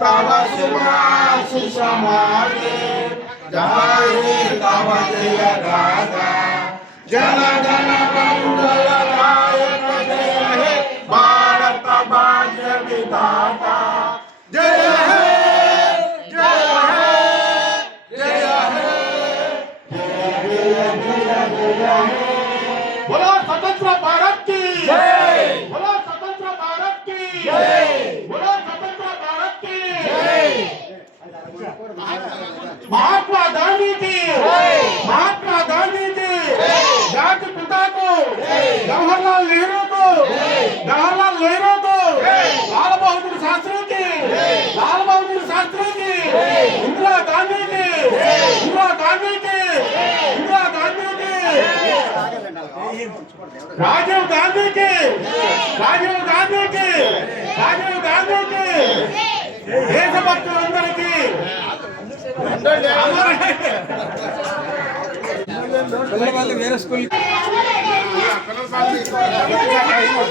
तव सुभाषिषमाले तव जय गाथा जन गण जय हे भारत भाग्य जय हे जय हे। जय हे जय जय हे। మహాత్మా గాంధీజీ మహాత్మా గాంధీజీ జాతి పితాకు! జవహర్లాల్ నెహ్రూకు! జవహర్లాల్ నెహ్రూకు! లాల్ బహదూర్ శాస్త్రికి! లాల్ బహదూర్ శాస్త్రికి! ఇందిరా గాంధీకి! ఇందిరా గాంధీకి! ఇందిరా గాంధీకి! రాజీవ్ గాంధీకి! రాజీవ్ గాంధీకి! రాజీవ్ గాంధీకి! దేశభక్తులందరికీ! వేరే స్కూల్